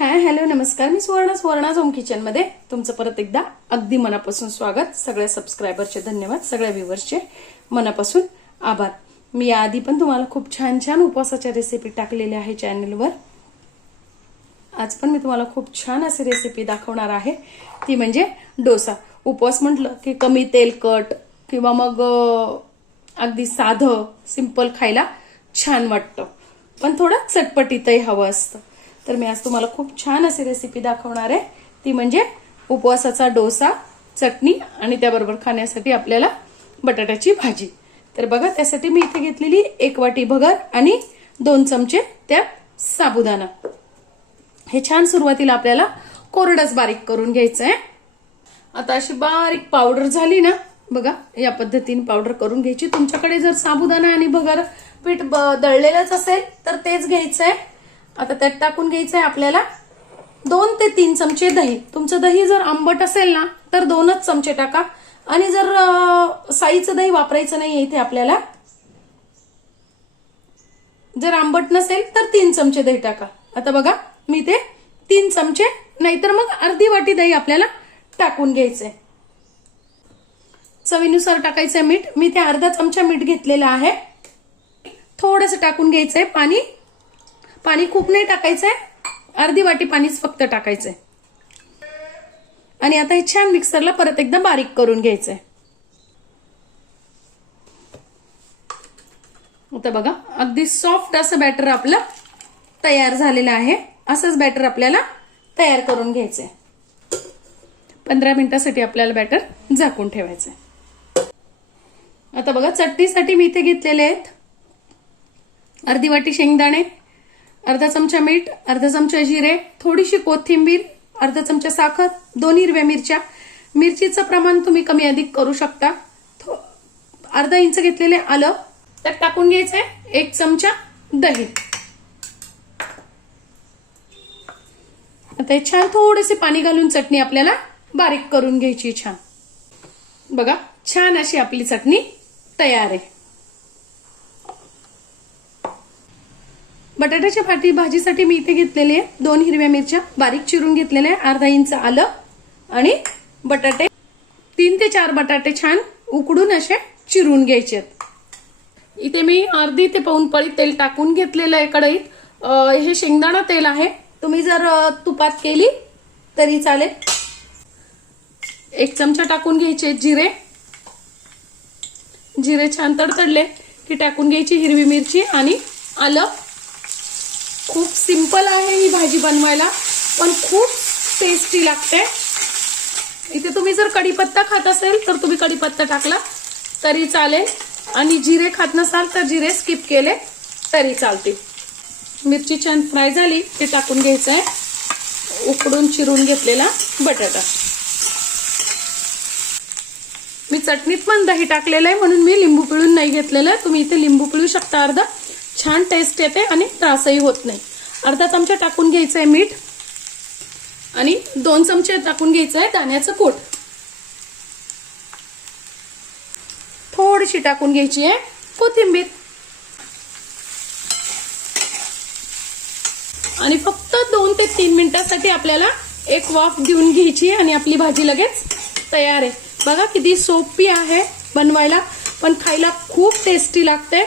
Hi hello नमस्कार. मी सुवर्ण Suvarna zone किचनमध्ये. तुमचं परत एकदा अगदी मनापासून स्वागत. सगळ्या सबस्क्रायबरचे धन्यवाद सगळ्या व्ह्युअर्सचे मनापासून आभार. मी याआधी पण तुम्हाला खूप छान छान उपवासाच्या रेसिपी टाकलेल्या आहे चॅनलवर आज पण मी तुम्हाला खूप छान अशी रेसिपी दाखवणार आहे. ती म्हणजे डोसा. उपवास म्हटलं की कमी तेलकट किंवा मग अगदी साधं सिंपल खायला छान वाटतं. पण थोडं चटपटीतही हवं असतं. तर मी आज तुम्हाला खूप छान अशी रेसिपी दाखवणार आहे. ती म्हणजे उपवासाचा डोसा चटणी आणि त्याबरोबर खाण्यासाठी आपल्याला बटाट्याची भाजी. तर बघा त्यासाठी मी इथे घेतलेली एक वाटी भगर आणि दोन चमचे त्यात साबुदाणा. हे छान सुरुवातीला आपल्याला कोरडच बारीक करून घ्यायचं आहे आता अशी बारीक पावडर झाली ना बघा या पद्धतीने पावडर करून घ्यायची. तुमच्याकडे जर साबुदाणा आणि भगर पीठ ब- दळलेलंच असेल तर तेच घ्यायचं आहे आता त्यात टाकून घ्यायचं आहे आपल्याला दोन ते तीन चमचे दही. तुमचं दही जर आंबट असेल ना तर दोनच चमचे टाका. आणि जर साईचं दही वापरायचं नाही इथे आपल्याला जर आंबट नसेल तर तीन चमचे दही टाका. आता बघा मी ते तीन चमचे नाहीतर मग अर्धी वाटी दही आपल्याला टाकून घ्यायचंय. चवीनुसार टाकायचंय मीठ. मी ते अर्धा चमचा मीठ घेतलेलं आहे. थोडस टाकून घ्यायचंय पाणी. पाणी खूप नाही टाकायचंय. अर्धी वाटी पाणीच फक्त टाकायचंय. आणि आता हे छान मिक्सरला परत एकदा बारीक करून घ्यायचंय. आता बघा अगदी सॉफ्ट असं बॅटर आपलं तयार झालेलं आहे. असंच बॅटर आपल्याला तयार करून घ्यायचंय. पंधरा मिनिटासाठी आपल्याला बॅटर झाकून ठेवायचंय. आता बघा चटणीसाठी मी इथे घेतलेले आहेत. अर्धी वाटी शेंगदाणे अर्धा चमचा मीठ अर्धा चमचा जिरे थोडीशी कोथिंबीर अर्धा चमचा साखर दोन हिरव्या मिरच्या. मिरचीचं प्रमाण तुम्ही कमी अधिक करू शकता. थो- अर्धा इंच घेतलेले आलं तर टाकून घ्यायचंय एक चमचा दही. आता छान थोडेसे पाणी घालून चटणी आपल्याला बारीक करून घ्यायची छान. बघा छान अशी आपली चटणी तयार आहे. बटाट्याच्या फाटी भाजीसाठी मी इथे घेतलेली आहे. दोन हिरव्या मिरच्या बारीक चिरून घेतलेल्या आहे. अर्धा इंच आलं आणि बटाटे तीन ते चार बटाटे छान उकडून असे चिरून घ्यायचे आहेत. इथे मी अर्धी ते पाऊन पळी तेल टाकून घेतलेलं आहे कढईत. हे शेंगदाणा तेल आहे. तुम्ही जर तुपात केली तरी चालेल. एक चमचा टाकून घ्यायचे जिरे. जिरे छान तडतडले की टाकून घ्यायची हिरवी मिरची आणि आलं. खूप सिंपल आहे ही भाजी बनवायला पण खूप टेस्टी लागते. इथे तुम्ही जर कढीपत्ता खात असेल तर तुम्ही कढीपत्ता टाकला तरी चालेल. आणि जिरे खात नसाल तर जिरे स्किप केले तरी चालतील. मिरची छान फ्राय झाली ते टाकून घ्यायचं आहे उकडून चिरून घेतलेला बटाटा. मी चटणीत पण दही टाकलेलं आहे म्हणून मी लिंबू पिळून नाही घेतलेलं. आहे तुम्ही इथे लिंबू पिळू शकता अर्धा. छान टेस्ट येते आणि त्रासही होत नाही. अर्धा चमचा टाकून घ्यायचं आहे मीठ आणि दोन चमचे टाकून घ्यायचं आहे दाण्याचं कूट. थोडीशी टाकून घ्यायची आहे कोथिंबीर. आणि फक्त दोन ते तीन मिनिटासाठी आपल्याला एक वाफ देऊन घ्यायची आणि आपली भाजी लगेच तयार आहे. बघा किती सोपी आहे बनवायला पण खायला खूप टेस्टी लागते.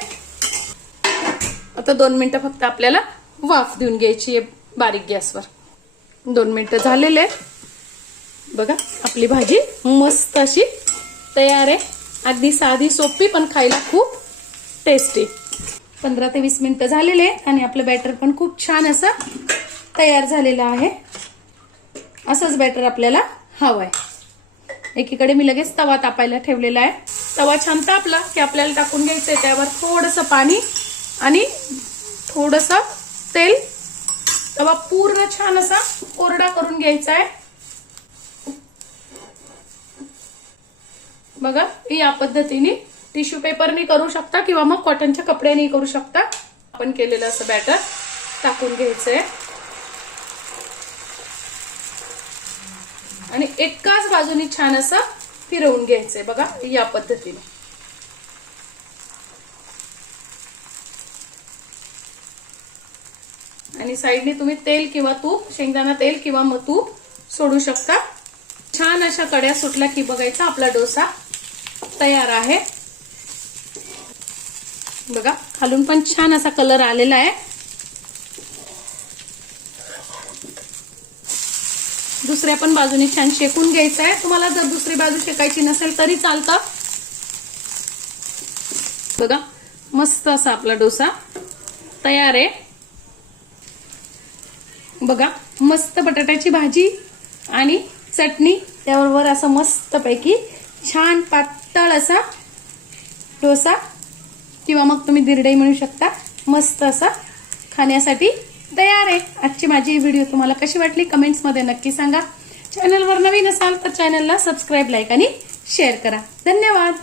आता दोन मिनटं फक्त आपल्याला वाफ देऊन घ्यायची आहे बारीक गॅसवर. दोन मिनटं झालेले बघा आपली भाजी मस्त अशी तयार आहे. अगदी साधी सोपी पण खायला खूप टेस्टी पंधरा ते वीस मिनटं झालेले आहे आणि आपलं बॅटर पण खूप छान असं तयार झालेलं आहे. असंच बॅटर आपल्याला हवं आहे एकीकडे मी लगेच तवा तापायला ठेवलेला आहे. तवा छान तापला की आपल्याला टाकून घ्यायचंय. त्यावर थोडंसं पाणी आणि थोडंसं तेल तवा पूर्ण छान असा कोरडा करून घ्यायचा आहे. बघा या पद्धतीने टिश्यू पेपरने करू शकता किंवा मग कॉटनच्या कपड्याने करू शकता. आपण केलेलं असं बॅटर टाकून घ्यायचं आहे आणि एकाच बाजूनी छान असं फिरवून घ्यायचंय. बघा या पद्धतीने. आणि साईडने तुम्ही तेल किंवा तूप शेंगदाणा तेल किंवा मग तूप सोडू शकता. छान अशा कड्या सुटल्या की बघायचा आपला डोसा तयार आहे. बघा खालून पण छान असा कलर आलेला आहे. दुसऱ्या पण बाजूने छान शेकून घ्यायचं आहे. तुम्हाला जर दुसरी बाजू शेकायची नसेल तरी चालतं. बघा मस्त असा आपला डोसा तयार आहे. बघा मस्त बटाट्याची भाजी आणि चटणी. त्याबरोबर असं मस्तपैकी छान पातळ असा डोसा किंवा मग तुम्ही दिरडई म्हणू शकता मस्त असा खाण्यासाठी तयार आहे. आजची माझी व्हिडिओ तुम्हाला कशी वाटली कमेंट्समध्ये नक्की सांगा. चॅनलवर नवीन असाल तर चॅनलला सबस्क्राईब लाईक आणि शेअर करा. धन्यवाद.